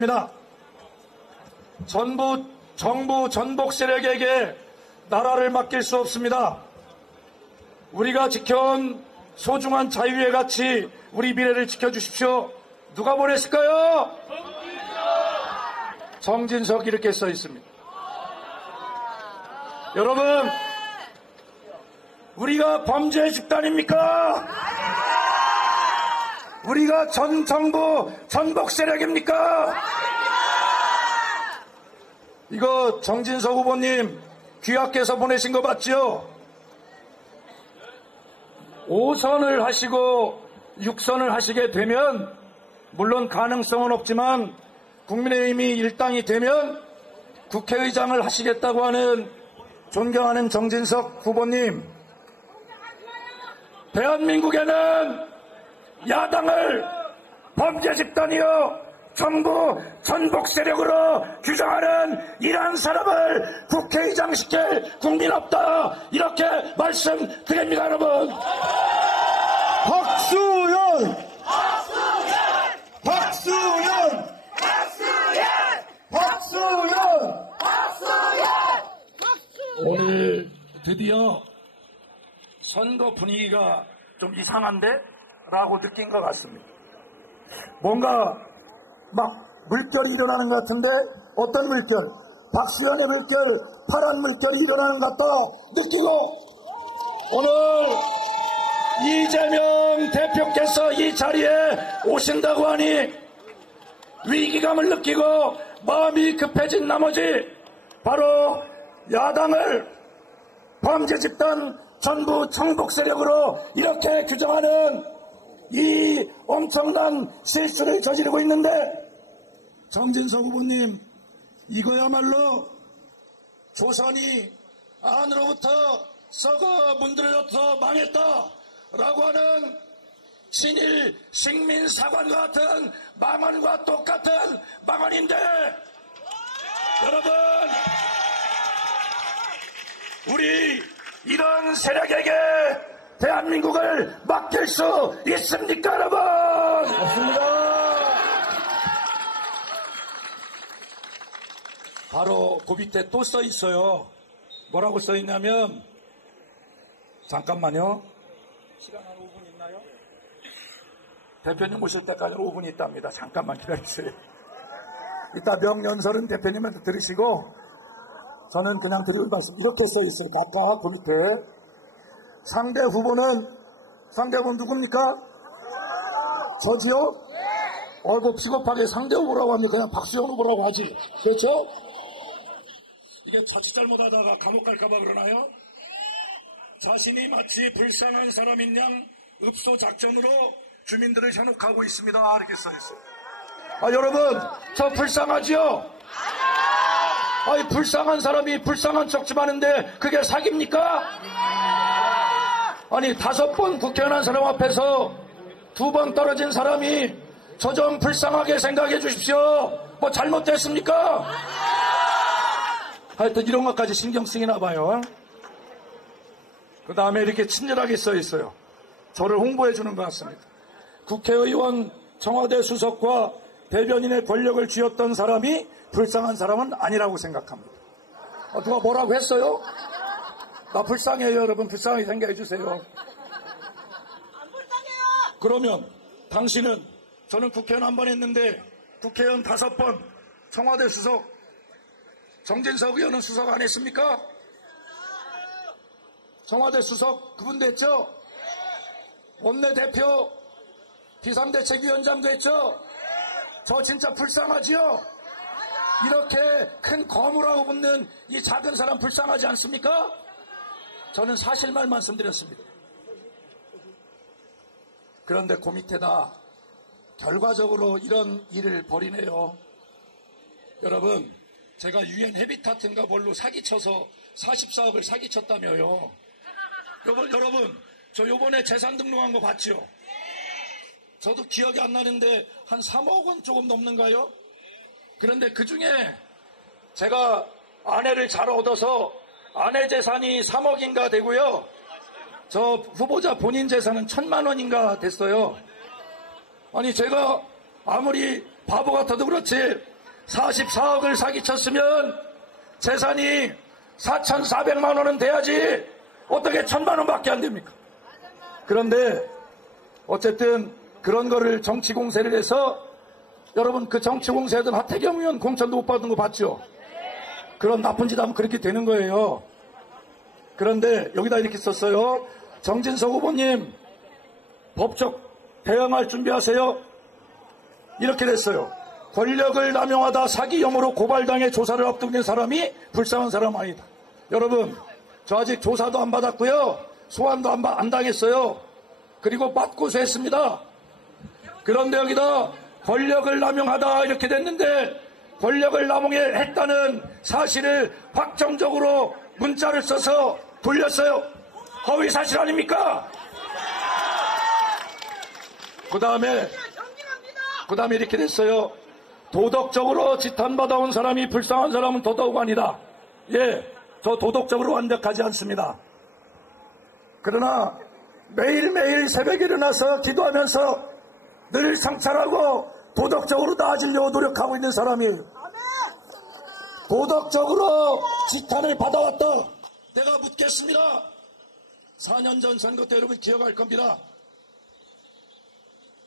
입니다. 정부 전복 세력에게 나라를 맡길 수 없습니다. 우리가 지켜온 소중한 자유의 가치, 우리 미래를 지켜주십시오. 누가 보냈을까요? 정진석 이렇게 써 있습니다. 여러분, 우리가 범죄 집단입니까? 우리가 전 정부 전복 세력입니까? 이거 정진석 후보님 귀하께서 보내신 거 맞죠? 5선을 하시고 6선을 하시게 되면 물론 가능성은 없지만 국민의힘이 일당이 되면 국회의장을 하시겠다고 하는 존경하는 정진석 후보님, 대한민국에는 야당을 범죄 집단이요 정부 전복 세력으로 규정하는 이러한 사람을 국회의장 시킬 국민 없다, 이렇게 말씀드립니다. 여러분, 박수현! 박수현! 박수현! 오늘 드디어 선거 분위기가 좀 이상한데? 라고 느낀 것 같습니다. 뭔가 막 물결이 일어나는 것 같은데, 어떤 물결? 박수현의 물결, 파란 물결이 일어나는 것 같다 느끼고, 오늘 이재명 대표께서 이 자리에 오신다고 하니 위기감을 느끼고 마음이 급해진 나머지 바로 야당을 범죄 집단 전부 정복 세력으로 이렇게 규정하는 이 엄청난 실수를 저지르고 있는데, 정진석 후보님, 이거야말로 조선이 안으로부터 썩어 문드러져서 망했다라고 하는 친일 식민사관과 같은 망언과 똑같은 망언인데, 여러분, 우리 이런 세력에게 대한민국을 맡길 수 있습니까, 여러분? 맞습니다. 바로 그 밑에 또 써 있어요. 뭐라고 써 있냐면, 잠깐만요. 시간 한 5분 있나요? 대표님 오실 때까지 5분 있답니다. 잠깐만 기다리세요. 이따 명연설은 대표님한테 들으시고, 저는 그냥 드릴 말씀 이렇게 써 있어요. 아까 그 밑에. 상대 후보는 누굽니까? 저지요? 뭐 비겁하게 상대 후보라고 합니까? 그냥 박수현 후보라고 하지. 그렇죠? 이게 자칫 잘못하다가 감옥 갈까봐 그러나요? 자신이 마치 불쌍한 사람인 양 읍소 작전으로 주민들을 현혹하고 있습니다. 이렇게 써있어요. 여러분, 저 불쌍하지요? 아니, 불쌍한 사람이 불쌍한 척 좀 하는데 그게 사기입니까? 아니, 5번 국회의원 한 사람 앞에서 2번 떨어진 사람이 저 좀 불쌍하게 생각해 주십시오. 뭐 잘못됐습니까? 하여튼 이런 것까지 신경 쓰이나 봐요. 그 다음에 이렇게 친절하게 써 있어요. 저를 홍보해 주는 것 같습니다. 국회의원, 청와대 수석과 대변인의 권력을 쥐었던 사람이 불쌍한 사람은 아니라고 생각합니다. 누가 뭐라고 했어요? 나 불쌍해요. 여러분, 불쌍하게 생각해 주세요. 안 불쌍해요. 그러면 당신은, 저는 국회의원 한 번 했는데 국회의원 5번, 청와대 수석, 정진석 의원은 수석 안 했습니까? 청와대 수석 그분도 했죠? 원내대표, 비상대책위원장도 했죠? 저 진짜 불쌍하지요? 이렇게 큰 거물하고 붙는 이 작은 사람 불쌍하지 않습니까? 저는 사실만 말씀드렸습니다. 그런데 그 밑에다 결과적으로 이런 일을 벌이네요. 여러분, 제가 유엔 헤비타트인가 뭘로 사기쳐서 44억을 사기쳤다며요. 여러분, 저 요번에 재산 등록한 거 봤죠? 저도 기억이 안 나는데 한 3억 원 조금 넘는가요? 그런데 그 중에 제가 아내를 잘 얻어서 아내 재산이 3억인가 되고요. 저 후보자 본인 재산은 1,000만 원인가 됐어요. 아니, 제가 아무리 바보 같아도 그렇지 44억을 사기쳤으면 재산이 4,400만 원은 돼야지 어떻게 1,000만 원밖에 안 됩니까? 그런데 어쨌든 그런 거를 정치 공세를 해서 여러분 그 정치 공세하던 하태경 의원 공천도 못 받은 거 봤죠? 그런 나쁜 짓 하면 그렇게 되는 거예요. 그런데 여기다 이렇게 썼어요. 정진석 후보님 법적 대응할 준비하세요. 이렇게 됐어요. 권력을 남용하다 사기 혐의로 고발당해 조사를 앞두고 있는 사람이 불쌍한 사람 아니다. 여러분 저 아직 조사도 안 받았고요. 소환도 안 당했어요. 그리고 맞고서 했습니다. 그런데 여기다 권력을 남용하다 이렇게 됐는데 권력을 남용했다는 사실을 확정적으로 문자를 써서 돌렸어요. 허위 사실 아닙니까? 그 다음에 이렇게 됐어요. 도덕적으로 지탄받아온 사람이 불쌍한 사람은 더더욱 아니다. 예, 저 도덕적으로 완벽하지 않습니다. 그러나 매일매일 새벽에 일어나서 기도하면서 늘 성찰하고 도덕적으로 나아지려고 노력하고 있는 사람이에요. 도덕적으로 지탄을 받아왔다. 내가 묻겠습니다. 4년 전 선거 때 여러분 기억할 겁니다.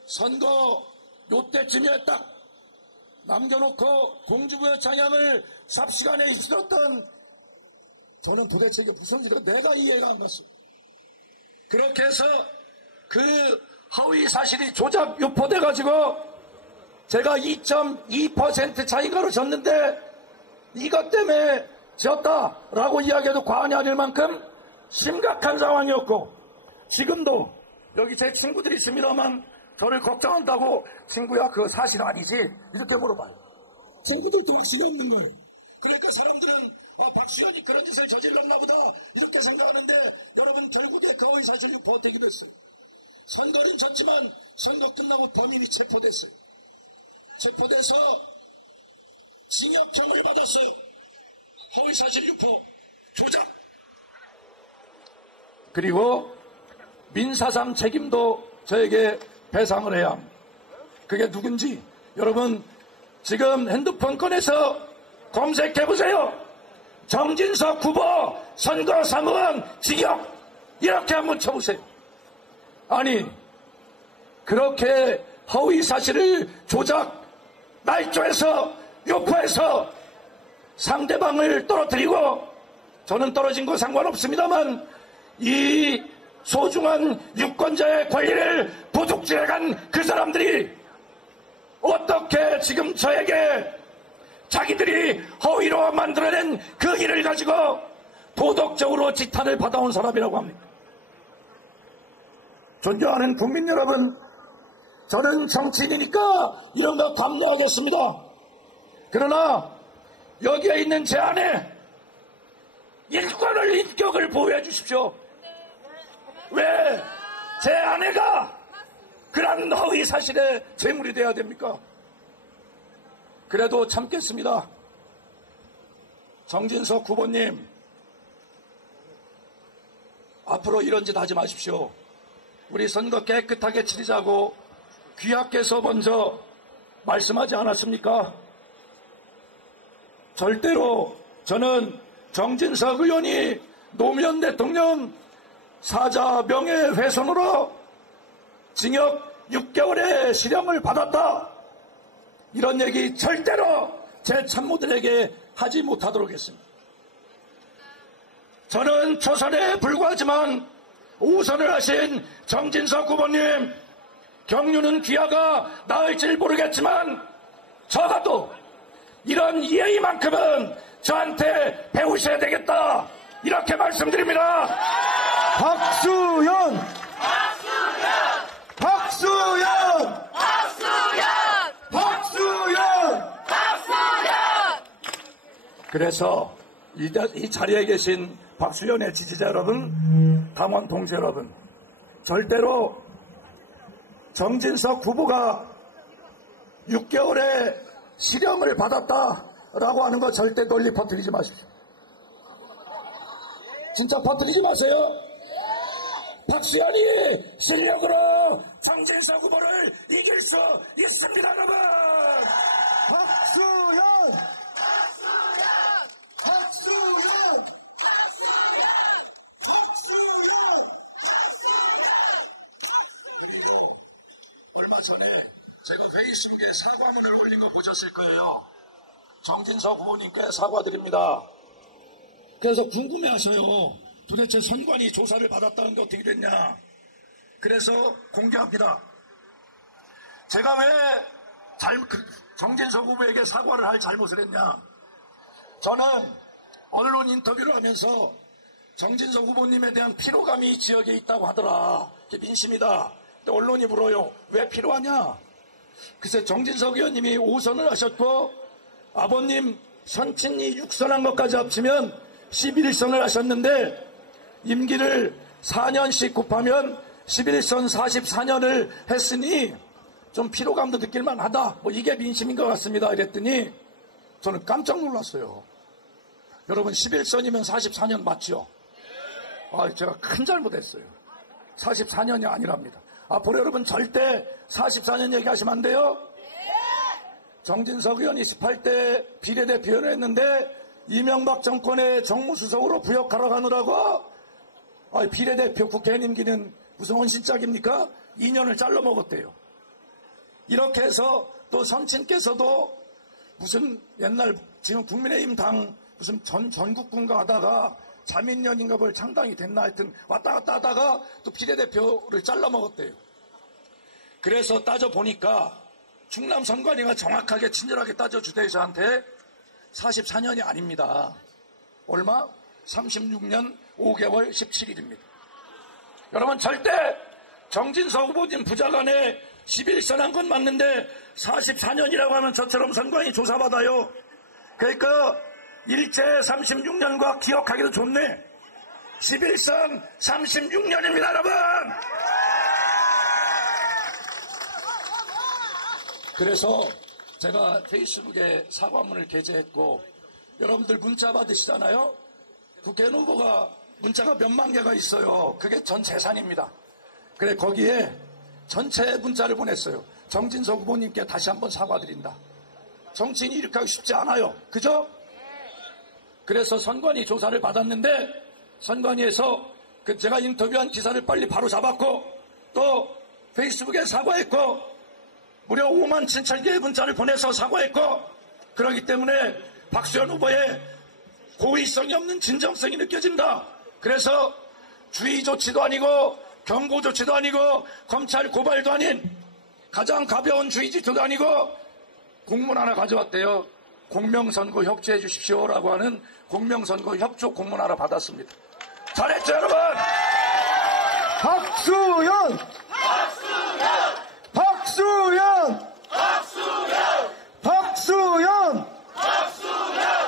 선거 요때쯤에 딱 남겨놓고 공주부의 장향을 삽시간에 휘둘렀던 저는 도대체 이게 무슨 일이야 내가 이해가 안 갔어요. 그렇게 해서 그 허위 사실이 조작 유포돼가지고 제가 2.2% 차이가로 졌는데 이것 때문에 졌다라고 이야기해도 과언이 아닐 만큼 심각한 상황이었고 지금도 여기 제 친구들이 있습니다만 저를 걱정한다고 친구야 그거 사실 아니지? 이렇게 물어봐요. 친구들도 확신이 없는 거예요. 그러니까 사람들은 박수현이 그런 짓을 저질렀나 보다 이렇게 생각하는데 여러분 결국에 그 허위 사실 유포되기도 했어요. 선거는 졌지만 선거 끝나고 범인이 체포됐어요. 체포돼서 징역형을 받았어요. 허위 사실 유포, 조작. 그리고 민사상 책임도 저에게 배상을 해야 합니다. 그게 누군지 여러분 지금 핸드폰 꺼내서 검색해보세요. 정진석 후보 선거 사무원 징역 이렇게 한번 쳐보세요. 아니 그렇게 허위 사실을 조작 날조해서 유포해서 상대방을 떨어뜨리고 저는 떨어진 거 상관없습니다만 이 소중한 유권자의 권리를 도둑질해간 그 사람들이 어떻게 지금 저에게 자기들이 허위로 만들어낸 그 일을 가지고 도덕적으로 지탄을 받아온 사람이라고 합니까? 존경하는 국민 여러분, 저는 정치인이니까 이런 거 감내하겠습니다. 그러나 여기에 있는 제 아내 일권을 인격을 보호해 주십시오. 왜 제 아내가 그런 허위 사실에 제물이 돼야 됩니까? 그래도 참겠습니다. 정진석 후보님 앞으로 이런 짓 하지 마십시오. 우리 선거 깨끗하게 치르자고 귀하께서 먼저 말씀하지 않았습니까? 절대로 저는 정진석 의원이 노무현 대통령 사자 명예훼손으로 징역 6개월의 실형을 받았다. 이런 얘기 절대로 제 참모들에게 하지 못하도록 했습니다. 저는 초선에 불과하지만 5선을 하신 정진석 후보님 경륜은 귀하가 나을지 모르겠지만 적어도 이런 예의만큼은 저한테 배우셔야 되겠다 이렇게 말씀드립니다. 박수현! 박수현! 그래서 이 자리에 계신 박수현의 지지자 여러분, 당원 동지 여러분, 절대로 정진석 후보가 6개월의 실형을 받았다라고 하는 거 절대 널리 퍼뜨리지 마십시오. 진짜 퍼뜨리지 마세요. 박수현이 실력으로 정진석 후보를 이길 수 있습니다, 여러분. 그리고 얼마 전에 제가 페이스북에 사과문을 올린 거 보셨을 거예요. 정진석 후보님께 사과드립니다. 그래서 궁금해하셔요. 도대체 선관위 조사를 받았다는 게 어떻게 됐냐. 그래서 공개합니다. 제가 왜 정진석 후보에게 사과를 할 잘못을 했냐. 저는 언론 인터뷰를 하면서 정진석 후보님에 대한 피로감이 이 지역에 있다고 하더라. 이게 민심이다. 근데 언론이 물어요. 왜 필요하냐? 글쎄 정진석 의원님이 5선을 하셨고 아버님 선친이 6선 한 것까지 합치면 11선을 하셨는데 임기를 4년씩 곱하면 11선 44년을 했으니 좀 피로감도 느낄만 하다. 뭐 이게 민심인 것 같습니다. 이랬더니 저는 깜짝 놀랐어요. 여러분 11선이면 44년 맞죠? 제가 큰 잘못했어요. 44년이 아니랍니다. 앞으로 여러분 절대 44년 얘기하시면 안 돼요. 정진석 의원이 18대 비례대표를 했는데 이명박 정권의 정무수석으로 부역하러 가느라고 비례대표 국회의원 임기는 무슨 헌신짝입니까? 2년을 잘라 먹었대요. 이렇게 해서 또 선친께서도 무슨 옛날 지금 국민의힘 당 무슨 전국군가 하다가 자민련인가 뭘 창당이 됐나 하여튼 왔다 갔다 하다가 또 비례대표를 잘라 먹었대요. 그래서 따져보니까 충남 선관위가 정확하게 친절하게 따져주대요. 저한테 44년이 아닙니다. 얼마? 36년 5개월 17일입니다. 여러분 절대 정진석 후보님 부자간에 11선 한 건 맞는데 44년이라고 하면 저처럼 선관위 조사받아요. 그러니까 일제 36년과 기억하기도 좋네. 11선 36년입니다 여러분. 그래서 제가 페이스북에 사과문을 게재했고 여러분들 문자 받으시잖아요. 국회의원 후보가 문자가 몇만 개가 있어요. 그게 전 재산입니다. 그래 거기에 전체 문자를 보냈어요. 정진석 후보님께 다시 한번 사과드린다. 정치인이 이렇게 하기 쉽지 않아요. 그죠? 그래서 선관위 조사를 받았는데 선관위에서 제가 인터뷰한 기사를 빨리 바로 잡았고 또 페이스북에 사과했고 무려 5만 7천 개의 문자를 보내서 사과했고 그렇기 때문에 박수현 후보의 고의성이 없는 진정성이 느껴진다. 그래서 주의 조치도 아니고 경고 조치도 아니고 검찰 고발도 아닌 가장 가벼운 주의 지도도 아니고 공문 하나 가져왔대요. 공명선거 협조해 주십시오라고 하는 공명선거 협조 공문 하나 받았습니다. 잘했죠 여러분? 박수현! 박수현! 박수현! 박수현! 박수현!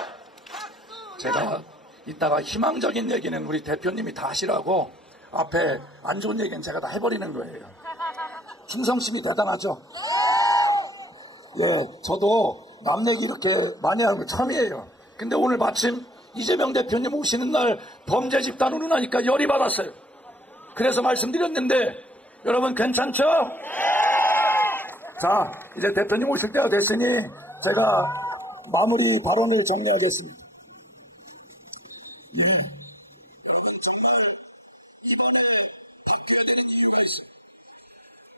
제가 이따가 희망적인 얘기는 우리 대표님이 다 하시라고 앞에 안 좋은 얘기는 제가 다 해버리는 거예요. 충성심이 대단하죠? 예, 저도 남 얘기 이렇게 많이 하는 거 처음이에요. 근데 오늘 마침 이재명 대표님 오시는 날 범죄 집단으로 나니까 열이 받았어요. 그래서 말씀드렸는데 여러분 괜찮죠? 자, 이제 대표님 오실 때가 됐으니 제가 마무리 발언을 정리하겠습니다.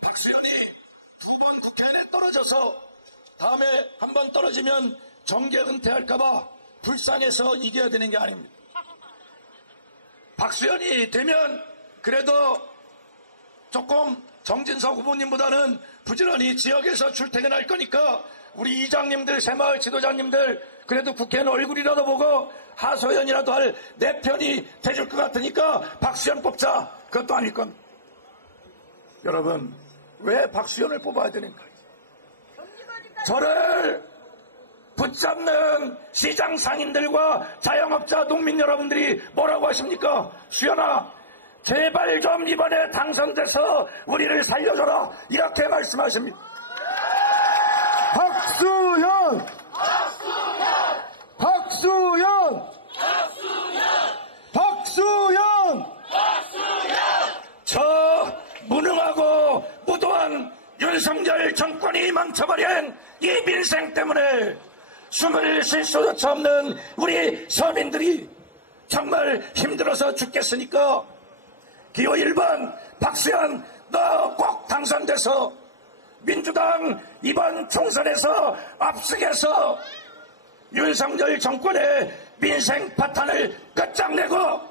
박수현이 두 번 국회의원에 떨어져서 다음에 한 번 떨어지면 정계 은퇴할까봐 불쌍해서 이겨야 되는 게 아닙니다. 박수현이 되면 그래도 조금 정진석 후보님보다는 부지런히 지역에서 출퇴근할 거니까 우리 이장님들, 새마을 지도자님들 그래도 국회의원 얼굴이라도 보고 하소연이라도 할 내 편이 돼줄 것 같으니까 박수현 뽑자. 그것도 아닐 겁니다. 여러분 왜 박수현을 뽑아야 되는가? 저를 붙잡는 시장 상인들과 자영업자 농민 여러분들이 뭐라고 하십니까? 수현아 제발 좀 이번에 당선돼서 우리를 살려줘라 이렇게 말씀하십니다. 박수현! 박수현! 박수현! 박수현! 저 무능하고 무도한 윤석열 정권이 망쳐버린 이 민생 때문에 숨을 쉴 수조차 없는 우리 서민들이 정말 힘들어서 죽겠으니까 기호 1번 박수현 너 꼭 당선돼서 민주당 이번 총선에서 압승해서 윤석열 정권의 민생 파탄을 끝장내고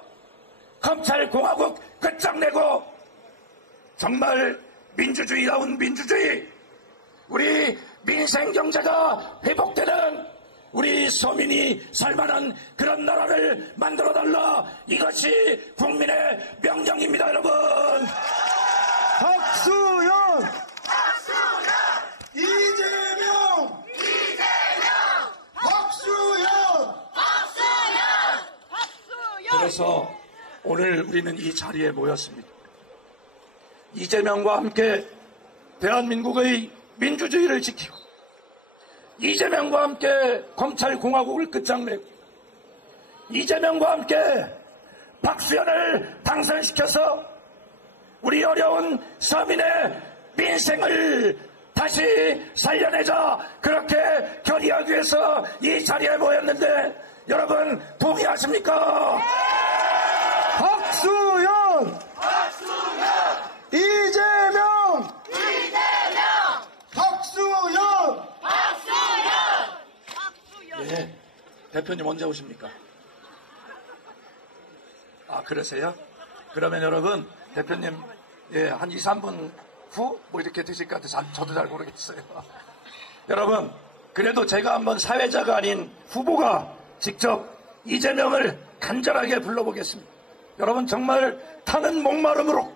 검찰공화국 끝장내고 정말 민주주의다운 민주주의, 우리 민생경제가 회복되는 우리 서민이 살만한 그런 나라를 만들어달라. 이것이 국민의 명령입니다. 여러분, 박수현! 이재명! 박수현! 그래서 오늘 우리는 이 자리에 모였습니다. 이재명과 함께 대한민국의 민주주의를 지키고 이재명과 함께 검찰공화국을 끝장내고 이재명과 함께 박수현을 당선시켜서 우리 어려운 서민의 민생을 다시 살려내자, 그렇게 결의하기 위해서 이 자리에 모였는데 여러분 동의하십니까? 박수현! 이재명! 박수현! 예, 대표님 언제 오십니까? 아, 그러세요? 그러면 여러분, 대표님, 예, 한 2, 3분 후? 뭐 이렇게 되실 것 같아서 저도 잘 모르겠어요. 여러분, 그래도 제가 한번 사회자가 아닌 후보가 직접 이재명을 간절하게 불러보겠습니다. 여러분, 정말 타는 목마름으로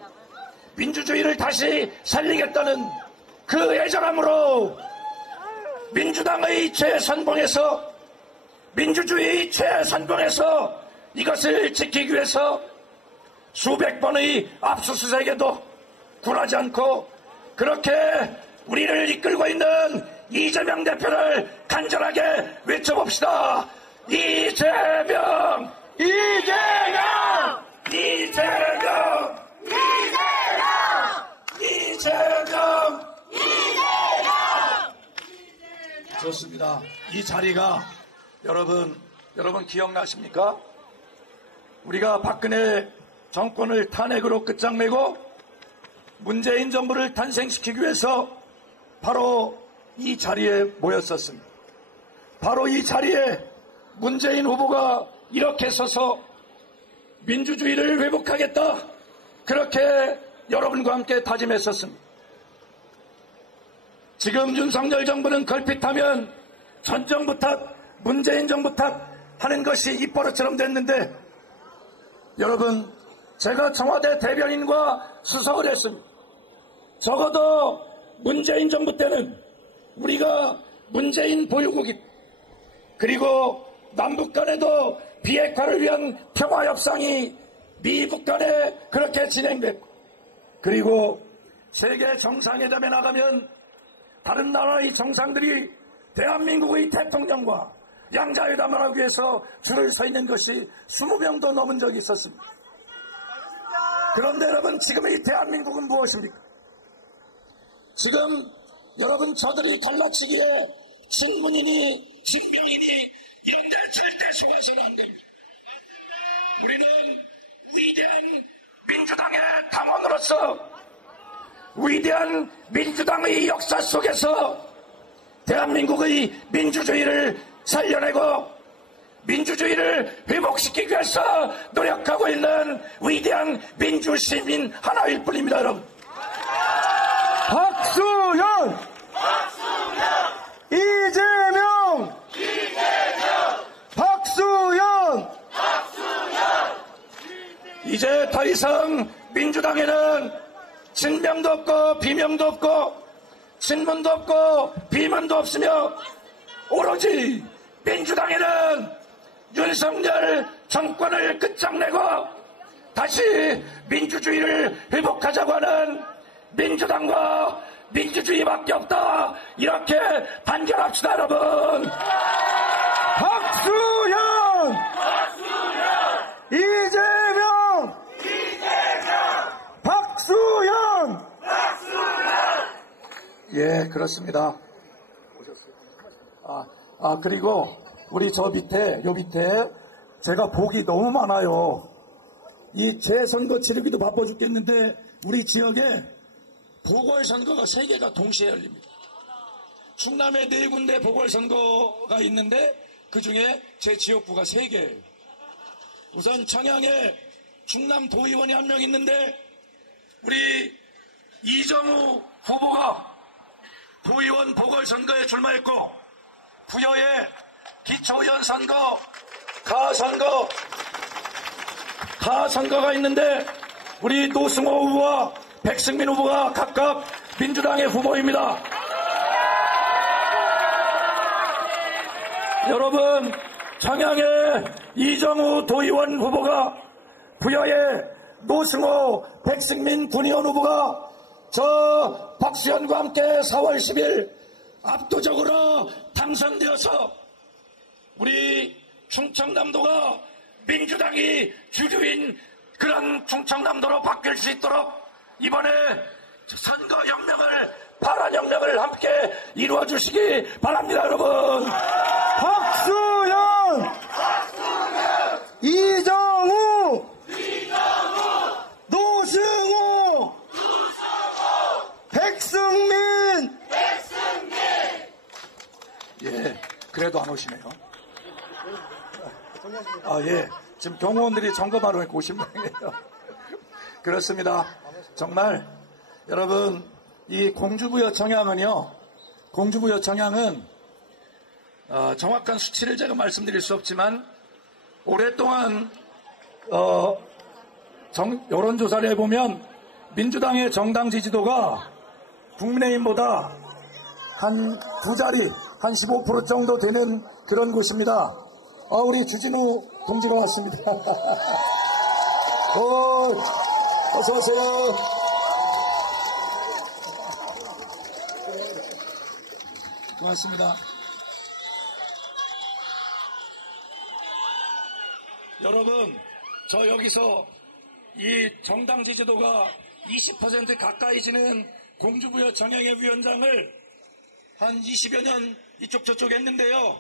민주주의를 다시 살리겠다는 그 애절함으로 민주당의 최선봉에서, 민주주의 최선봉에서 이것을 지키기 위해서 수백 번의 압수수색에도 굴하지 않고 그렇게 우리를 이끌고 있는 이재명 대표를 간절하게 외쳐봅시다. 이재명! 이재명! 이재명! 이재명! 좋습니다. 이 자리가 여러분 기억나십니까? 우리가 박근혜 정권을 탄핵으로 끝장내고 문재인 정부를 탄생시키기 위해서 바로 이 자리에 모였었습니다. 바로 이 자리에 문재인 후보가 이렇게 서서 민주주의를 회복하겠다, 그렇게 여러분과 함께 다짐했었습니다. 지금 윤석열 정부는 걸핏하면 전 정부 탓, 문재인 정부 탓 하는 것이 입버릇처럼 됐는데, 여러분, 제가 청와대 대변인과 수석을 했습니다. 적어도 문재인 정부 때는 우리가 문재인 보유국이, 그리고 남북 간에도 비핵화를 위한 평화협상이 미북 간에 그렇게 진행됐고, 그리고 세계 정상회담에 나가면 다른 나라의 정상들이 대한민국의 대통령과 양자회담을 하기 위해서 줄을 서 있는 것이 20명도 넘은 적이 있었습니다. 그런데 여러분, 지금의 대한민국은 무엇입니까? 지금 여러분, 저들이 갈라치기에 친문이니 친명이니 이런 데 절대 속아서는 안 됩니다. 우리는 위대한 민주당의 당원으로서 위대한 민주당의 역사 속에서 대한민국의 민주주의를 살려내고 민주주의를 회복시키기 위해서 노력하고 있는 위대한 민주시민 하나일 뿐입니다. 여러분, 박수현! 이재명! 박수현! 이제 더 이상 민주당에는 친명도 없고 비명도 없고 친문도 없고 비문도 없으며 오로지 민주당에는 윤석열 정권을 끝장내고 다시 민주주의를 회복하자고 하는 민주당과 민주주의밖에 없다, 이렇게 단결합시다. 여러분, 박수현! 이재명! 박수현! 예, 그렇습니다. 그리고 우리 요 밑에 제가 복이 너무 많아요. 이 재선거 치르기도 바빠 죽겠는데 우리 지역에 보궐선거가 3개가 동시에 열립니다. 충남에 4군데 보궐선거가 있는데 그 중에 제 지역구가 3개예요. 우선 청양에 충남도의원이 한 명 있는데 우리 이정우 후보가 도의원 보궐선거에 출마했고 부여에 기초의원 선거, 가선거가 있는데 우리 노승호 후보와 백승민 후보가 각각 민주당의 후보입니다. 여러분, 청양의 이정우 도의원 후보가 부여의 노승호, 백승민 군의원 후보가 저 박수현과 함께 4월 10일 압도적으로 당선되어서 우리 충청남도가 민주당이 주류인 그런 충청남도로 바뀔 수 있도록 이번에 선거혁명을, 파란혁명을 함께 이루어주시기 바랍니다. 여러분. 박수현! 이정우! 노승우! 백승민! 예, 그래도 안 오시네요. 예, 지금 경호원들이 점검하러 있고 오신 분이에요. 그렇습니다. 정말 여러분, 이 공주부여 청양은요, 정확한 수치를 제가 말씀드릴 수 없지만 오랫동안 여론조사를 해보면 민주당의 정당 지지도가 국민의힘보다 한 2자리, 한 15% 정도 되는 그런 곳입니다. 우리 주진우 동지가 왔습니다. 어서 오세요. 고맙습니다. 여러분, 저 여기서 이 정당 지지도가 20% 가까이 지는 공주부여 청양의 위원장을 한 20여 년 이쪽 저쪽 했는데요.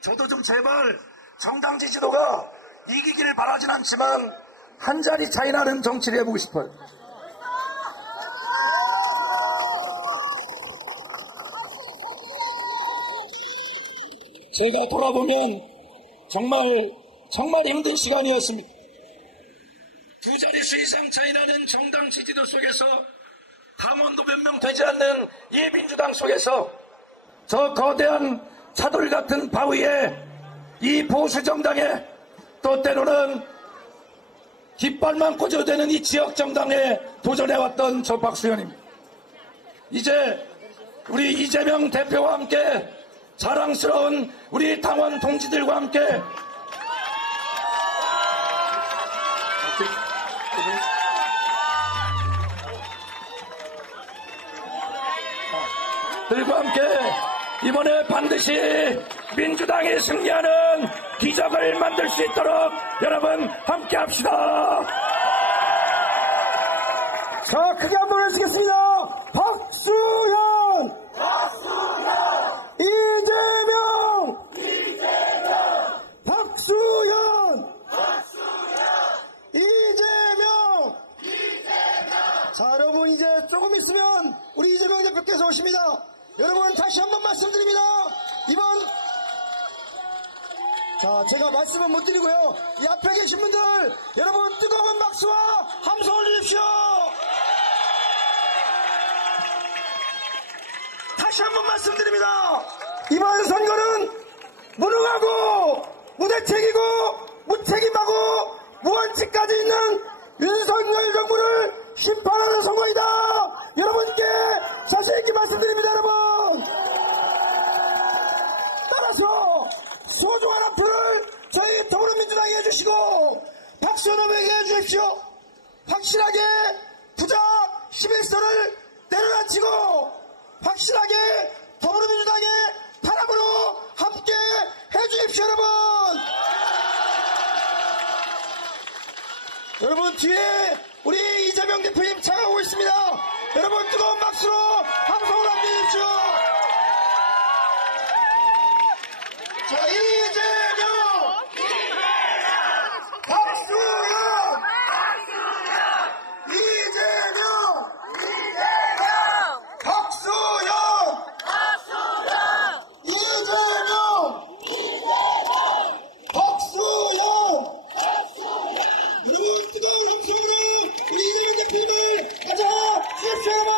저도 좀 제발 정당 지지도가 이기기를 바라진 않지만 한 자리 차이 나는 정치를 해보고 싶어요. 제가 돌아보면 정말 힘든 시간이었습니다. 2자릿수 이상 차이 나는 정당 지지도 속에서 당원도 몇 명 되지 않는 이 민주당 속에서 저 거대한 차돌 같은 바위에 이 보수 정당에 또 때로는 깃발만 꽂아대는 이 지역 정당에 도전해왔던 저 박수현입니다. 이제 우리 이재명 대표와 함께 자랑스러운 우리 당원 동지들과 함께 이번에 반드시 민주당이 승리하는 기적을 만들 수 있도록 여러분 함께 합시다. 자, 크게 한번 외치겠습니다. 박수현! 이재명! 박수현! 이재명! 자, 여러분, 이제 조금 있으면 우리 이재명 대표께서 오십니다. 여러분, 다시 한번 말씀드립니다. 제가 말씀은 못 드리고요. 이 앞에 계신 분들, 여러분 뜨거운 박수와 함성을 주십시오. 다시 한번 말씀드립니다. 이번 선거는 무능하고 무대책이고 무책임하고 무원칙까지 있는 윤석열 정부를 심판하는 선거이다. 여러분께 자신 있게 말씀드립니다. 여러분, 따라서 소중한 한 표를 저희 더불어민주당에 해주시고 박수현 후보에게 해주십시오. 확실하게 부자 11선을 내려놓치고 확실하게 더불어민주당의 바람으로 함께 해주십시오. 여러분 뒤에 우리 이재명 대표님 차가 오고 있습니다. 여러분 뜨거운 박수로 함성을 함께 해주십시오. 자, 이재명! 박수현! 이재명! 박수현! 이재명! 박수현! 여러분 뜨거운 함성으로 우리 이재명 대표님을 가자 주세요!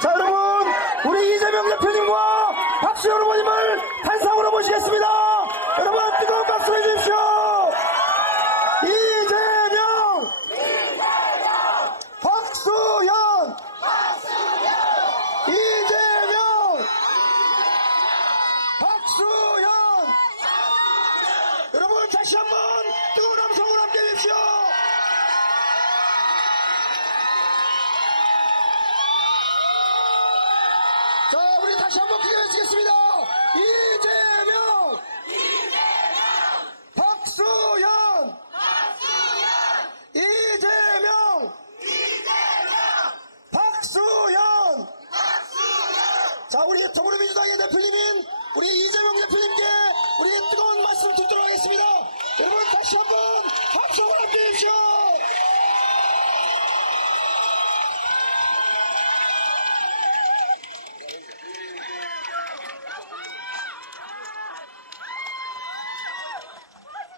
자, 여러분, 우리 이재명 대표님과 박수현 후보님을 단상으로 모시겠습니다. 여러분, 뜨거운 박수 해주십시오. 이재명! 박수현! 이재명! 박수현! 여러분, 다시 한번 뜨거운 함성으로 함께 해주십시오. 자, 우리 다시 한번 크게 외치겠습니다. 이재명! 박수현! 이재명! 박수현! 자, 우리 더불어민주당의 대표님인 우리 이재명 대표님께 우리 뜨거운 말씀 듣도록 하겠습니다. 여러분, 다시 한번 함성을 함께 해주십시오.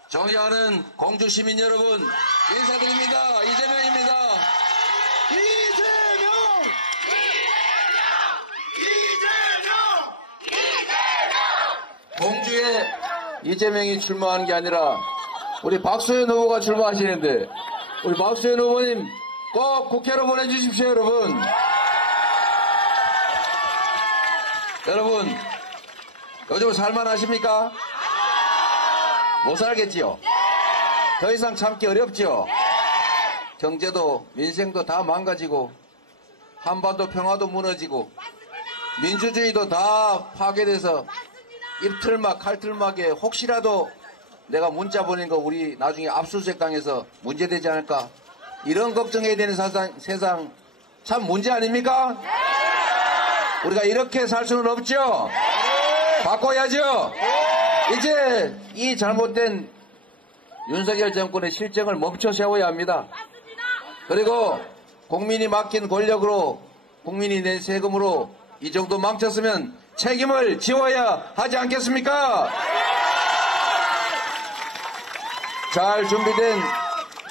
존경하는 공주 시민 여러분, 인사드립니다. 이재명입니다. 이재명! 공주에 이재명이 출마하는 게 아니라 우리 박수현 후보가 출마하시는데 우리 박수현 후보님 꼭 국회로 보내주십시오, 여러분. 여러분, 요즘 살만하십니까? 못 살겠지요? 더 이상 참기 어렵지요? 경제도 민생도 다 망가지고 한반도 평화도 무너지고 민주주의도 다 파괴돼서 입틀막 칼틀막에 혹시라도 내가 문자 보낸 거 우리 나중에 압수수색 당해서 문제되지 않을까, 이런 걱정해야 되는 세상 참 문제 아닙니까? 우리가 이렇게 살 수는 없죠? 바꿔야죠? 이제 이 잘못된 윤석열 정권의 실정을 멈춰 세워야 합니다. 그리고 국민이 맡긴 권력으로, 국민이 낸 세금으로 이 정도 망쳤으면 책임을 지워야 하지 않겠습니까? 잘 준비된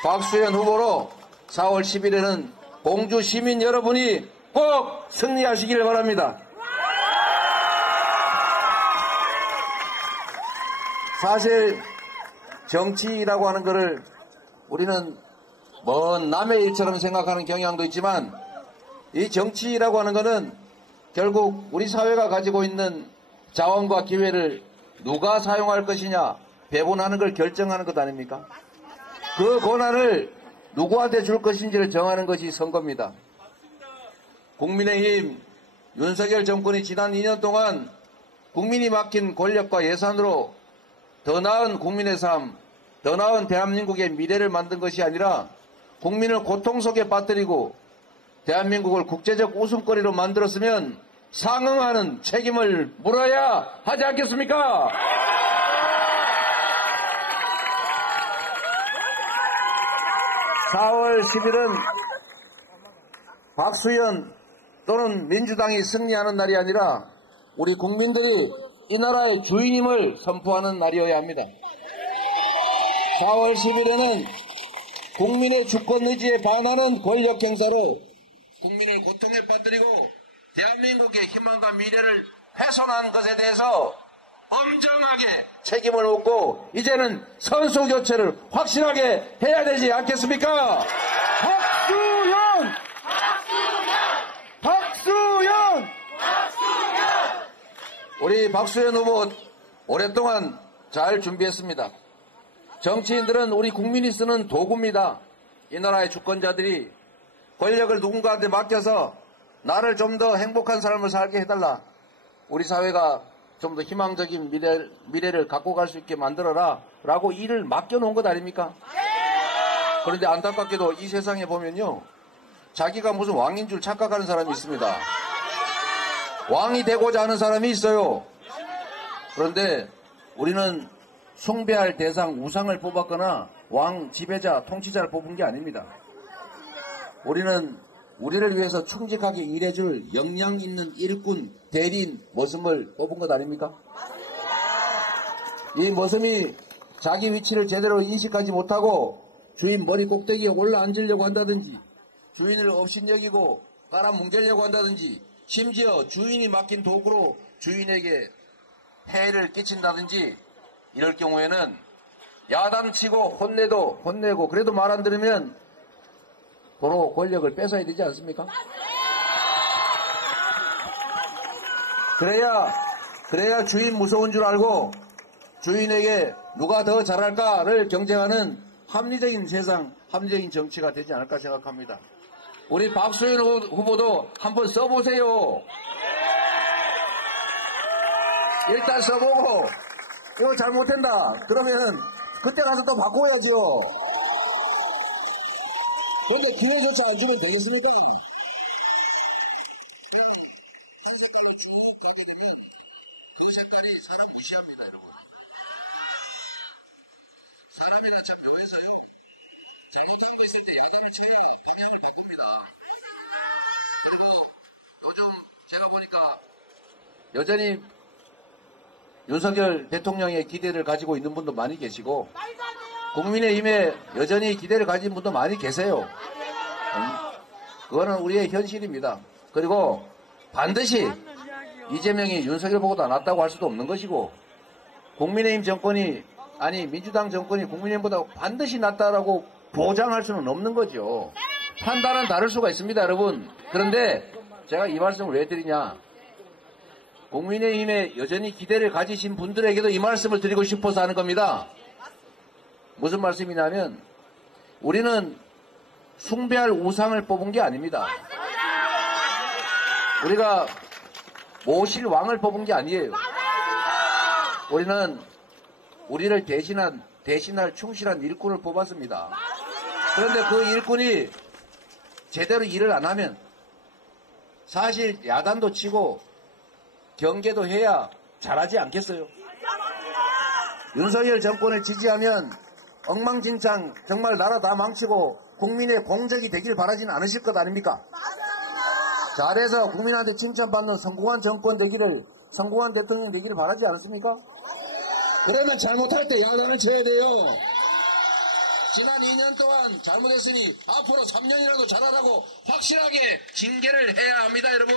박수현 후보로 4월 10일에는 공주 시민 여러분이 꼭 승리하시기를 바랍니다. 사실 정치라고 하는 것을 우리는 먼 남의 일처럼 생각하는 경향도 있지만, 이 정치라고 하는 것은 결국 우리 사회가 가지고 있는 자원과 기회를 누가 사용할 것이냐 배분하는 걸 결정하는 것 아닙니까? 그 권한을 누구한테 줄 것인지를 정하는 것이 선거입니다. 국민의힘 윤석열 정권이 지난 2년 동안 국민이 맡긴 권력과 예산으로 더 나은 국민의 삶, 더 나은 대한민국의 미래를 만든 것이 아니라 국민을 고통 속에 빠뜨리고 대한민국을 국제적 웃음거리로 만들었으면 상응하는 책임을 물어야 하지 않겠습니까? (4월 10일은) 박수현 또는 민주당이 승리하는 날이 아니라 우리 국민들이 이 나라의 주인임을 선포하는 날이어야 합니다. 4월 10일에는 국민의 주권 의지에 반하는 권력 행사로 국민을 고통에 빠뜨리고 대한민국의 희망과 미래를 훼손한 것에 대해서 엄정하게 책임을 묻고 이제는 선수 교체를 확실하게 해야 되지 않겠습니까? 박수현! 우리 박수현 후보 오랫동안 잘 준비했습니다. 정치인들은 우리 국민이 쓰는 도구입니다. 이 나라의 주권자들이 권력을 누군가한테 맡겨서 나를 좀 더 행복한 삶을 살게 해달라. 우리 사회가 좀 더 희망적인 미래를 갖고 갈 수 있게 만들어라. 라고 일을 맡겨놓은 것 아닙니까? 그런데 안타깝게도 이 세상에 보면요. 자기가 무슨 왕인 줄 착각하는 사람이 있습니다. 왕이 되고자 하는 사람이 있어요. 그런데 우리는 숭배할 대상, 우상을 뽑았거나 왕, 지배자, 통치자를 뽑은 게 아닙니다. 우리는 우리를 위해서 충직하게 일해줄 역량 있는 일꾼, 대리인, 머슴을 뽑은 것 아닙니까? 이 머슴이 자기 위치를 제대로 인식하지 못하고 주인 머리 꼭대기에 올라앉으려고 한다든지 주인을 업신여기고 깔아뭉개려고 한다든지 심지어 주인이 맡긴 도구로 주인에게 해를 끼친다든지 이럴 경우에는 야단치고 혼내고 그래도 말 안 들으면 도로 권력을 뺏어야 되지 않습니까? 그래야 주인 무서운 줄 알고 주인에게 누가 더 잘할까를 경쟁하는 합리적인 세상, 합리적인 정치가 되지 않을까 생각합니다. 우리 박수현 후보도 한번 써보세요. 일단 써보고 이거 잘못된다 그러면 그때 가서 또 바꿔야죠. 그런데 기회조차 안 주면 되겠습니까? 한 색깔로 쭉 가게 되면 그 색깔이 사람 무시합니다, 여러분. 사람이나 참 묘해서요. 잘못한 거 있을 때 야단을 쳐야 방향을 바꿉니다. 그리고 요즘 제가 보니까 여전히 윤석열 대통령의 기대를 가지고 있는 분도 많이 계시고 국민의힘에 여전히 기대를 가진 분도 많이 계세요. 그거는 우리의 현실입니다. 그리고 반드시 이재명이 윤석열보다 낫다고 할 수도 없는 것이고 국민의힘 정권이 아니 민주당 정권이 국민의힘보다 반드시 낫다라고 보장할 수는 없는 거죠. 판단은 다를 수가 있습니다, 여러분. 그런데 제가 이 말씀을 왜 드리냐. 국민의힘에 여전히 기대를 가지신 분들에게도 이 말씀을 드리고 싶어서 하는 겁니다. 무슨 말씀이냐면 우리는 숭배할 우상을 뽑은 게 아닙니다. 우리가 모실 왕을 뽑은 게 아니에요. 우리는 우리를 대신할 충실한 일꾼을 뽑았습니다. 그런데 그 일꾼이 제대로 일을 안 하면 사실 야단도 치고 경계도 해야 잘하지 않겠어요? 윤석열 정권을 지지하면 엉망진창 정말 나라 다 망치고 국민의 공적이 되길 바라지는 않으실 것 아닙니까? 잘해서 국민한테 칭찬받는 성공한 정권 되기를, 성공한 대통령 되기를 바라지 않습니까? 그러면 잘못할 때 야단을 쳐야 돼요. 지난 2년 동안 잘못했으니 앞으로 3년이라도 잘하라고 확실하게 징계를 해야 합니다, 여러분.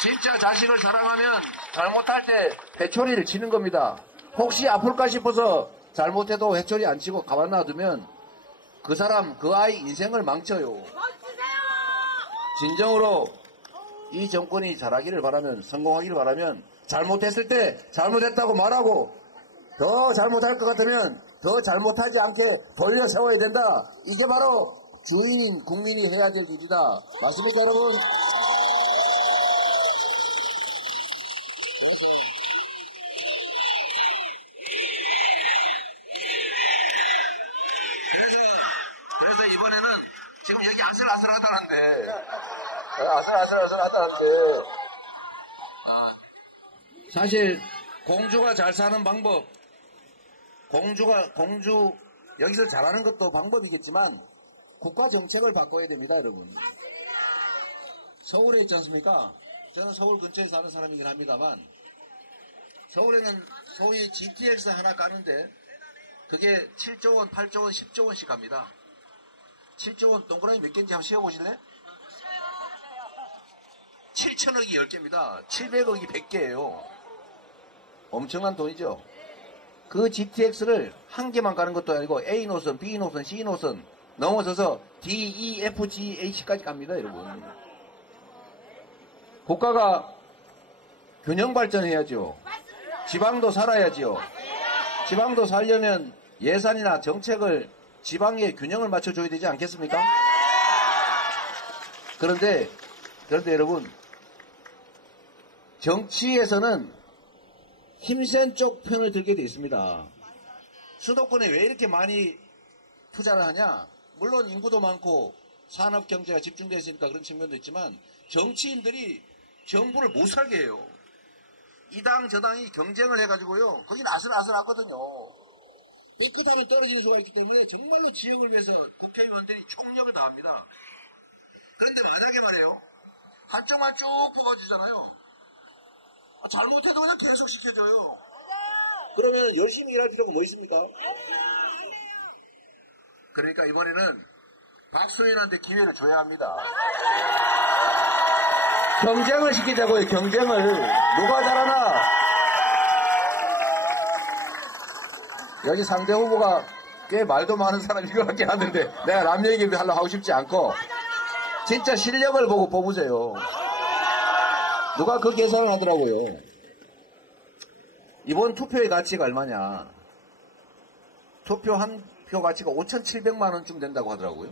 진짜 자식을 사랑하면 잘못할 때 회초리를 치는 겁니다. 혹시 아플까 싶어서 잘못해도 회초리 안 치고 가만 놔두면 그 사람, 그 아이 인생을 망쳐요. 진정으로 이 정권이 잘하기를 바라면, 성공하기를 바라면 잘못했을 때 잘못했다고 말하고 더 잘못할 것 같으면 더 잘못하지 않게 돌려 세워야 된다. 이게 바로 주인인 국민이 해야 될 일이다. 맞습니까, 여러분? 그래서 이번에는 지금 여기 아슬아슬하다는데 사실 공주가 잘 사는 방법, 공주 여기서 잘하는 것도 방법이겠지만 국가 정책을 바꿔야 됩니다, 여러분. 서울에 있지 않습니까? 저는 서울 근처에 사는 사람이긴 합니다만 서울에는 소위 GTX 하나 까는데 그게 7조 원, 8조 원, 10조 원씩 갑니다. 7조 원 동그라미 몇 개인지 한번 씌워보실래? 7천억이 10개입니다. 700억이 100개예요. 엄청난 돈이죠. 그 GTX를 한 개만 가는 것도 아니고 A 노선, B 노선, C 노선 넘어서서 D, E, F, G, H까지 갑니다, 여러분. 국가가 균형 발전해야죠. 지방도 살아야지요. 지방도 살려면 예산이나 정책을 지방의 균형을 맞춰줘야 되지 않겠습니까? 그런데 여러분, 정치에서는 힘센 쪽 편을 들게 돼 있습니다. 수도권에 왜 이렇게 많이 투자를 하냐? 물론 인구도 많고 산업 경제가 집중되어 있으니까 그런 측면도 있지만 정치인들이 정부를 못 살게 해요. 이 당 저 당이 경쟁을 해가지고요. 거긴 아슬아슬하거든요. 삐끗하면 떨어지는 수가 있기 때문에 정말로 지역을 위해서 국회의원들이 총력을 다합니다. 그런데 만약에 말이에요. 한쪽만 쭉 뽑아주잖아요. 잘못해도 그냥 계속 시켜줘요. 그러면 열심히 일할 필요가 뭐 있습니까? 그러니까 이번에는 박수현한테 기회를 줘야 합니다. 경쟁을 시키자고요. 경쟁을. 누가 잘하나? 여기 상대 후보가 꽤 말도 많은 사람인 것 같긴 하는데 내가 남 얘기 하고 싶지 않고 진짜 실력을 보고 뽑으세요. 누가 그 계산을 하더라고요. 이번 투표의 가치가 얼마냐? 투표 한 표 가치가 5,700만 원쯤 된다고 하더라고요.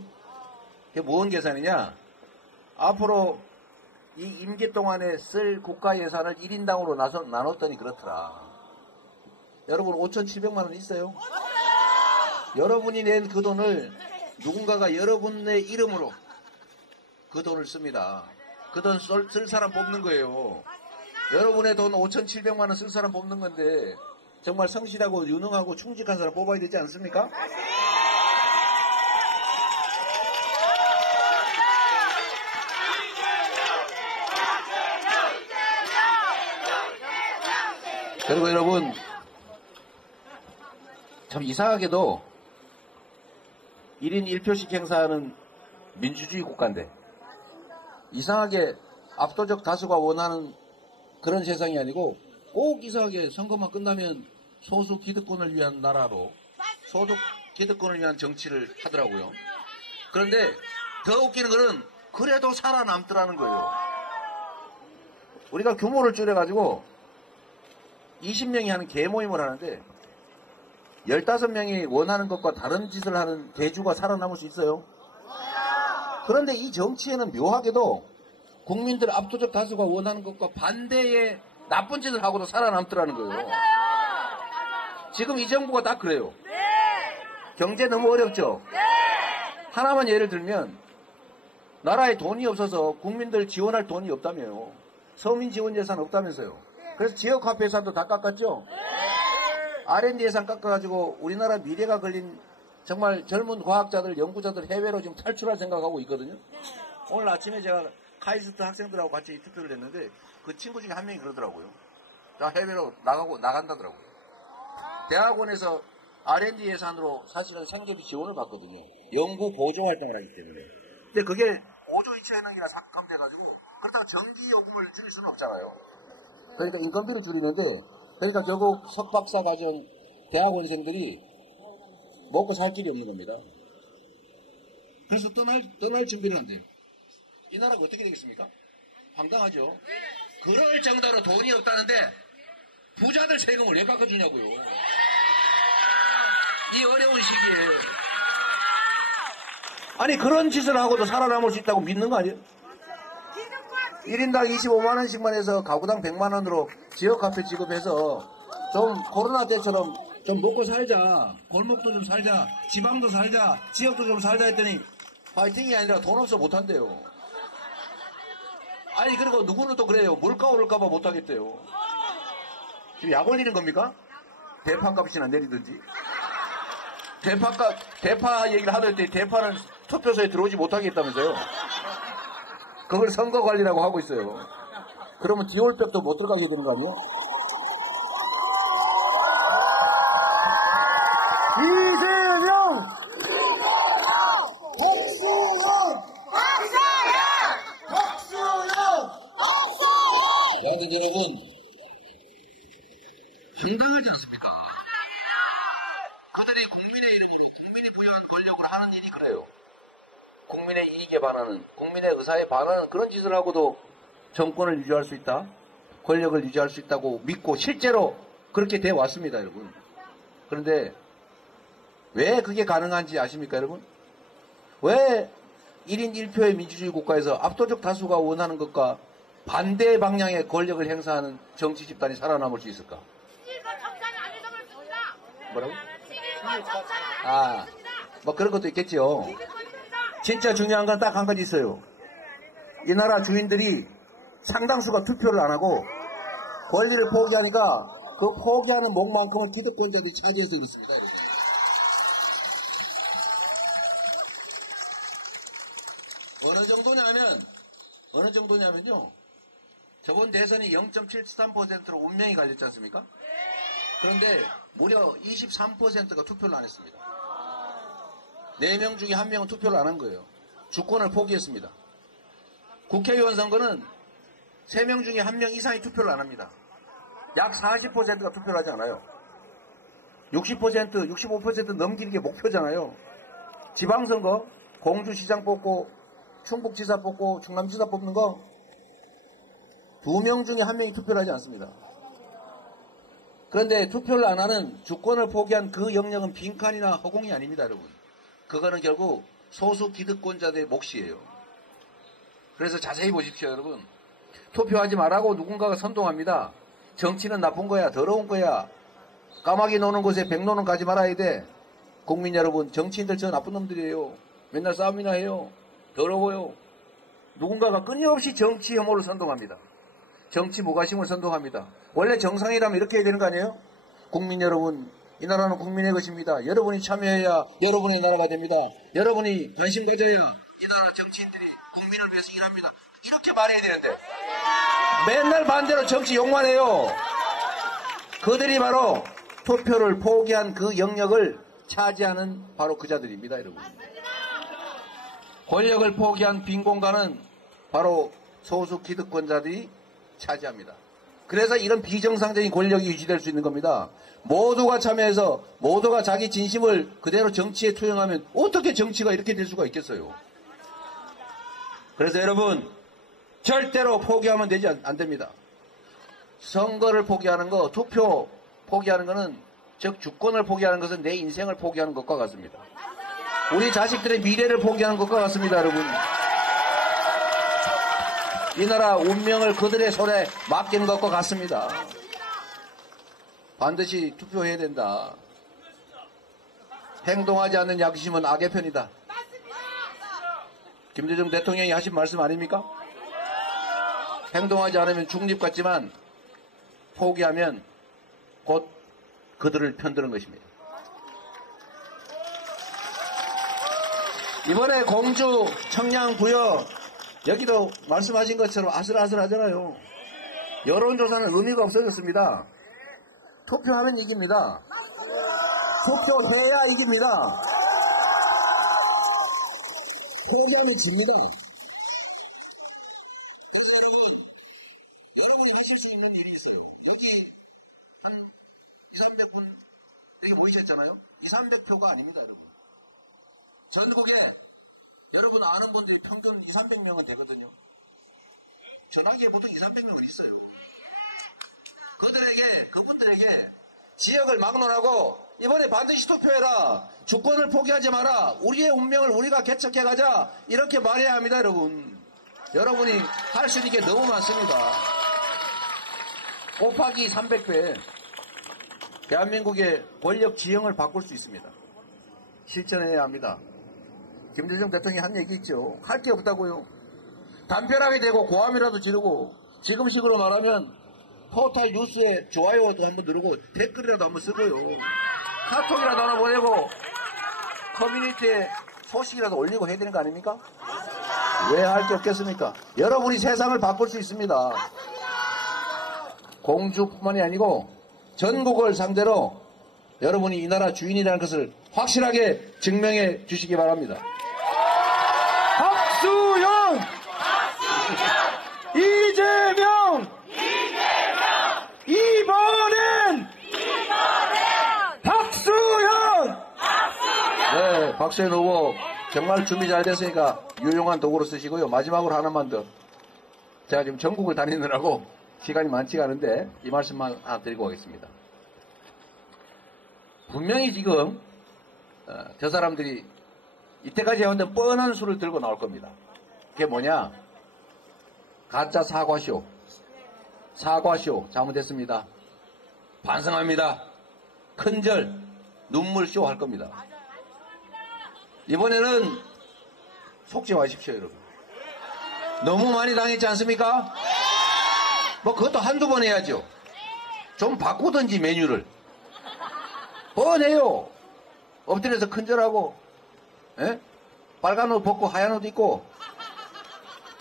그게 뭔 계산이냐? 앞으로 이 임기 동안에 쓸 국가 예산을 1인당으로 나눴더니 그렇더라. 여러분 5,700만 원 있어요? 여러분이 낸 그 돈을 누군가가 여러분의 이름으로 그 돈을 씁니다. 그 돈 쓸 사람 뽑는 거예요. 여러분의 돈 5,700만 원 쓸 사람 뽑는 건데 정말 성실하고 유능하고 충직한 사람 뽑아야 되지 않습니까? 그리고 여러분 참 이상하게도 1인 1표씩 행사하는 민주주의 국가인데 이상하게 압도적 다수가 원하는 그런 세상이 아니고 꼭 이상하게 선거만 끝나면 소수 기득권을 위한 나라로 소수 기득권을 위한 정치를 하더라고요. 그런데 더 웃기는 거는 그래도 살아남더라는 거예요. 우리가 규모를 줄여가지고 20명이 하는 개모임을 하는데 15명이 원하는 것과 다른 짓을 하는 대주가 살아남을 수 있어요. 그런데 이 정치에는 묘하게도 국민들 압도적 다수가 원하는 것과 반대의 나쁜 짓을 하고도 살아남더라는 거예요. 지금 이 정부가 다 그래요. 경제 너무 어렵죠? 하나만 예를 들면 나라에 돈이 없어서 국민들 지원할 돈이 없다며요. 서민 지원 예산 없다면서요. 그래서 지역화폐 예산도 다 깎았죠? R&D 예산 깎아가지고 우리나라 미래가 걸린 정말 젊은 과학자들, 연구자들 해외로 지금 탈출할 생각하고 있거든요. 오늘 아침에 제가 카이스트 학생들하고 같이 투표를 했는데 그 친구 중에 한 명이 그러더라고요. 나 해외로 나간다더라고요. 대학원에서 R&D 예산으로 사실은 상대비 지원을 받거든요. 연구 보조 활동을 하기 때문에. 근데 그게 5조 이체행위가 삭감돼가지고 그렇다고 전기 요금을 줄일 수는 없잖아요. 그러니까 인건비를 줄이는데 그러니까 결국 석박사 과정 대학원생들이 먹고 살 길이 없는 겁니다. 그래서 떠날 준비를 한대요. 이 나라가 어떻게 되겠습니까? 황당하죠? 그럴 정도로 돈이 없다는데 부자들 세금을 왜 깎아주냐고요. 이 어려운 시기에. 아니 그런 짓을 하고도 살아남을 수 있다고 믿는 거 아니에요? 1인당 25만 원씩만 해서 가구당 100만 원으로 지역화폐 지급해서 좀 코로나 때처럼 좀 먹고 살자. 골목도 좀 살자. 지방도 살자. 지역도 좀 살자 했더니 파이팅이 아니라 돈 없어 못한대요. 아니 그리고 누구는 또 그래요. 물가 오를까봐 못하겠대요. 지금 약 올리는 겁니까? 대파값이나 내리든지. 대파 얘기를 하더니 대파는 투표소에 들어오지 못하겠다면서요. 그걸 선거 관리라고 하고 있어요. 그러면 디올백도 못 들어가게 되는 거 아니에요? 이재명! 여러분, 황당하지 않습니까? 그들이 국민의 이름으로 국민이 부여한 권력으로 하는 일이 그래요. 국민의 이익에 반하는, 국민의 의사에 반하는 그런 짓을 하고도 정권을 유지할 수 있다? 권력을 유지할 수 있다고 믿고 실제로 그렇게 돼 왔습니다, 여러분. 그런데 왜 그게 가능한지 아십니까, 여러분? 왜 1인 1표의 민주주의 국가에서 압도적 다수가 원하는 것과 반대 방향의 권력을 행사하는 정치 집단이 살아남을 수 있을까? 뭐라고? 뭐 그런 것도 있겠죠. 진짜 중요한 건 딱 한 가지 있어요. 이 나라 주인들이 상당수가 투표를 안 하고 권리를 포기하니까 그 포기하는 목만큼을 기득권자들이 차지해서 그렇습니다. 어느 정도냐면요. 저번 대선이 0.73%로 운명이 갈렸지 않습니까? 그런데 무려 23%가 투표를 안 했습니다. 4명 중에 1명은 투표를 안 한 거예요. 주권을 포기했습니다. 국회의원 선거는 3명 중에 1명 이상이 투표를 안 합니다. 약 40%가 투표를 하지 않아요. 60%, 65% 넘기는 게 목표잖아요. 지방선거, 공주시장 뽑고, 충북지사 뽑고, 충남지사 뽑는 거 2명 중에 1명이 투표를 하지 않습니다. 그런데 투표를 안 하는 주권을 포기한 그 영역은 빈칸이나 허공이 아닙니다, 여러분. 그거는 결국 소수 기득권자들의 몫이에요. 그래서 자세히 보십시오, 여러분. 투표하지 말라고 누군가가 선동합니다. 정치는 나쁜 거야, 더러운 거야. 까마귀 노는 곳에 백로는 가지 말아야 돼. 국민 여러분, 정치인들 저 나쁜 놈들이에요. 맨날 싸움이나 해요. 더러워요. 누군가가 끊임없이 정치 혐오를 선동합니다. 정치 무관심을 선동합니다. 원래 정상이라면 이렇게 해야 되는 거 아니에요? 국민 여러분, 이 나라는 국민의 것입니다. 여러분이 참여해야 여러분의 나라가 됩니다. 여러분이 관심 가져야 이 나라 정치인들이 국민을 위해서 일합니다. 이렇게 말해야 되는데 맨날 반대로 정치 욕만 해요. 그들이 바로 투표를 포기한 그 영역을 차지하는 바로 그 자들입니다, 여러분. 권력을 포기한 빈 공간은 바로 소수 기득권자들이 차지합니다. 그래서 이런 비정상적인 권력이 유지될 수 있는 겁니다. 모두가 참여해서 모두가 자기 진심을 그대로 정치에 투영하면 어떻게 정치가 이렇게 될 수가 있겠어요? 그래서 여러분, 절대로 포기하면 안 됩니다. 선거를 포기하는 거, 투표 포기하는 거는, 즉 주권을 포기하는 것은 내 인생을 포기하는 것과 같습니다. 우리 자식들의 미래를 포기하는 것과 같습니다, 여러분. 이 나라 운명을 그들의 손에 맡기는 것과 같습니다. 반드시 투표해야 된다. 행동하지 않는 양심은 악의 편이다. 김대중 대통령이 하신 말씀 아닙니까? 행동하지 않으면 중립 같지만 포기하면 곧 그들을 편드는 것입니다. 이번에 공주, 청량, 부여 여기도 말씀하신 것처럼 아슬아슬하잖아요. 여론조사는 의미가 없어졌습니다. 투표하면 이깁니다. 투표해야 이깁니다. 포기하면 집니다. 그래서 여러분이 하실 수 있는 일이 있어요. 여기 한 200~300분 여기 모이셨잖아요. 200~300표가 아닙니다, 여러분. 전국에 여러분 아는 분들이 평균 200~300명은 되거든요. 전화기에 보통 200~300명은 있어요. 그분들에게 지역을 막론하고 이번에 반드시 투표해라. 주권을 포기하지 마라. 우리의 운명을 우리가 개척해 가자. 이렇게 말해야 합니다, 여러분. 여러분이 할 수 있는 게 너무 많습니다. 곱하기 300배. 대한민국의 권력 지형을 바꿀 수 있습니다. 실천해야 합니다. 김대중 대통령이 한 얘기 있죠. 할 게 없다고요. 단편하게 되고 고함이라도 지르고 지금식으로 말하면 포털 뉴스에 좋아요도 한번 누르고 댓글이라도 한번 쓰고요. 카톡이라도 하나 보내고 커뮤니티에 소식이라도 올리고 해야 되는 거 아닙니까? 왜 할 게 없겠습니까? 여러분이 세상을 바꿀 수 있습니다. 공주뿐만이 아니고 전국을 상대로 여러분이 이 나라 주인이라는 것을 확실하게 증명해 주시기 바랍니다. 박수영! 이재명! 이번엔! 박수현! 네, 박수현 후보 정말 준비 잘 됐으니까 유용한 도구로 쓰시고요. 마지막으로 하나만 더. 제가 지금 전국을 다니느라고 시간이 많지가 않은데 이 말씀만 하나 드리고 가겠습니다. 분명히 지금 저 사람들이 이때까지 해왔던 뻔한 수를 들고 나올 겁니다. 그게 뭐냐? 가짜 사과쇼. 사과쇼 잘못했습니다. 반성합니다. 큰절 눈물쇼 할 겁니다. 이번에는 속지 마십시오, 여러분. 너무 많이 당했지 않습니까? 뭐 그것도 한두 번 해야죠. 좀 바꾸든지 메뉴를. 뻔해요. 엎드려서 큰절하고, 예? 빨간 옷 벗고 하얀 옷 입고,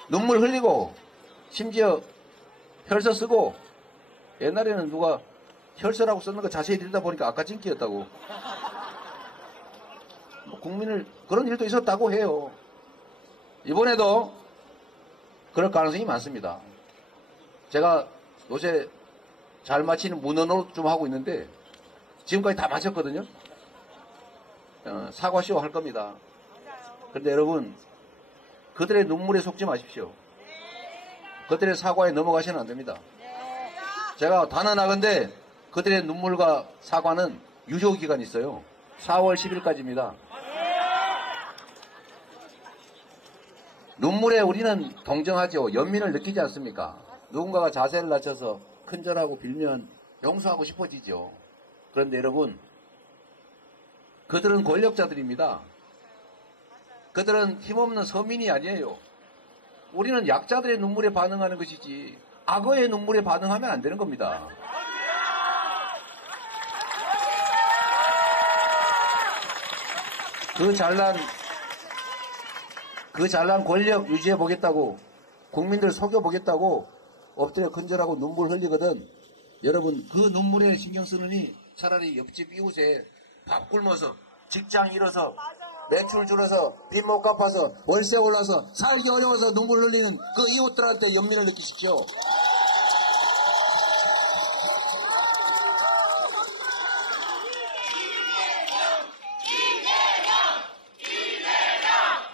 눈물 흘리고, 심지어 혈서 쓰고, 옛날에는 누가 혈서라고 썼는 거 자세히 들다 보니까 아까 찐끼였다고. 뭐 국민을, 그런 일도 있었다고 해요. 이번에도 그럴 가능성이 많습니다. 제가 요새 잘 맞히는 문헌으로 좀 하고 있는데, 지금까지 다 마쳤거든요. 사과쇼 할 겁니다. 그런데 여러분, 그들의 눈물에 속지 마십시오. 그들의 사과에 넘어가시면 안 됩니다. 제가 단언하건대 그들의 눈물과 사과는 유효기간이 있어요. 4월 10일까지입니다. 눈물에 우리는 동정하죠. 연민을 느끼지 않습니까? 누군가가 자세를 낮춰서 큰절하고 빌면 용서하고 싶어지죠. 그런데 여러분, 그들은 권력자들입니다. 그들은 힘없는 서민이 아니에요. 우리는 약자들의 눈물에 반응하는 것이지 악어의 눈물에 반응하면 안 되는 겁니다. 그 잘난 권력 유지해 보겠다고, 국민들 속여 보겠다고 엎드려 큰절하고 눈물 흘리거든. 여러분, 그 눈물에 신경 쓰느니 차라리 옆집 이웃에 밥 굶어서, 직장 잃어서, 매출 줄어서, 빚 못 갚아서, 월세 올라서, 살기 어려워서 눈물 흘리는 그 이웃들한테 연민을 느끼십시오.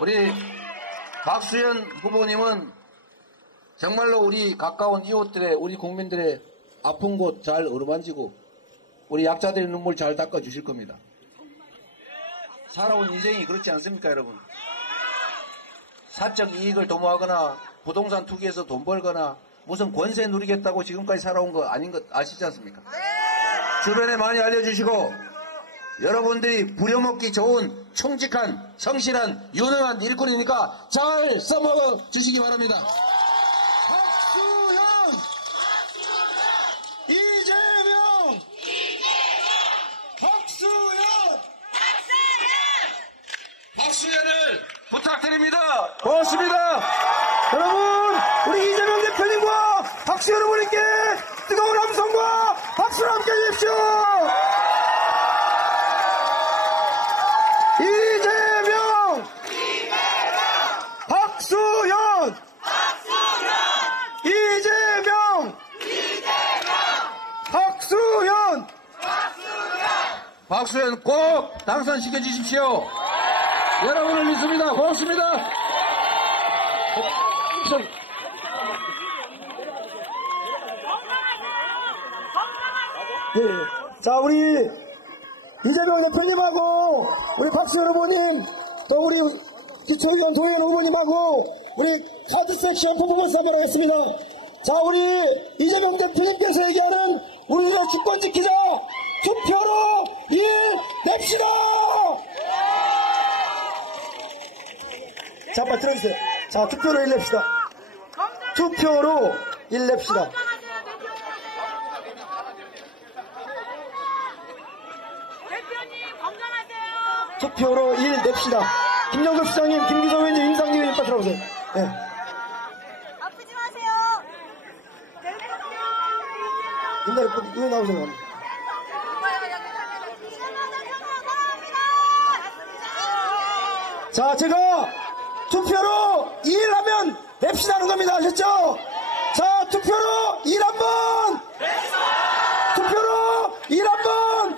우리 박수현 후보님은 정말로 우리 가까운 이웃들의, 우리 국민들의 아픈 곳 잘 어루만지고 우리 약자들의 눈물 잘 닦아주실 겁니다. 살아온 인생이 그렇지 않습니까, 여러분? 사적 이익을 도모하거나 부동산 투기해서 돈 벌거나 무슨 권세 누리겠다고 지금까지 살아온 거 아닌 것 아시지 않습니까? 주변에 많이 알려주시고 여러분들이 부려먹기 좋은 충직한 성실한 유능한 일꾼이니까 잘 써먹어 주시기 바랍니다. 박수현! 이재명! 박수현! 박수현을 부탁드립니다. 고맙습니다. 여러분, 우리 이재명 대표님과 박수현 후보님께 뜨거운 함성과 박수를 함께 해주십시오. 이재명! 박수현! 이재명! 박수현! 박수현 꼭 당선시켜 주십시오. 여러분을 믿습니다. 고맙습니다. 예. 자, 우리 이재명 대표님하고 우리 박수현 후보님, 또 우리 기초위원 도의원 후보님하고 우리 카드 섹션 퍼포먼스 한번 하겠습니다. 자, 우리 이재명 대표님께서 얘기하는 우리의 주권 지키자, 투표로 일 냅시다. 자, 빨리 들어주세요. 자, 투표로 일 냅시다. 투표로 일 냅시다. 투표로 일 냅시다. 김영석 시장님, 김기성 의원님, 임상기 의원님 빨리 들어오세요. 네. 아프지 마세요. 임당 의원 나오세요. 자, 제가 투표로 2일 하면 냅시다는 겁니다. 아셨죠? 자, 투표로 2일 한 번! 투표로 2일 한 번!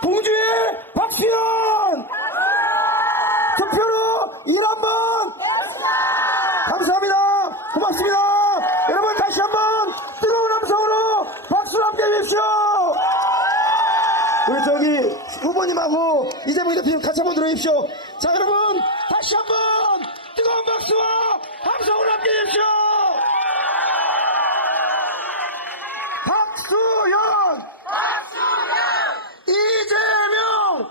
봉주의 박수현! 투표로 2일 한 번! 감사합니다. 고맙습니다. 여러분 다시 한 번! 우리 저기 후보님하고 이재명 대표님 같이 한번 들어주십시오. 자, 여러분 다시 한번 뜨거운 박수와 함성을 함께 해주십시오. 박수현, 이재명,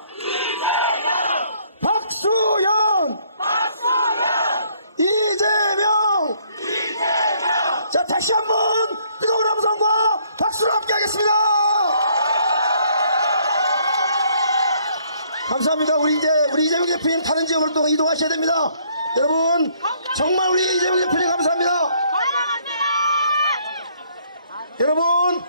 박수현, 이재명. 자, 다시 한번 뜨거운 함성과 박수를 함께 하겠습니다. 감사합니다. 우리 이재명 대표님 다른 지역으로 또 이동하셔야 됩니다. 여러분, 정말 우리 이재명 대표님 감사합니다. 여러분,